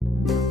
you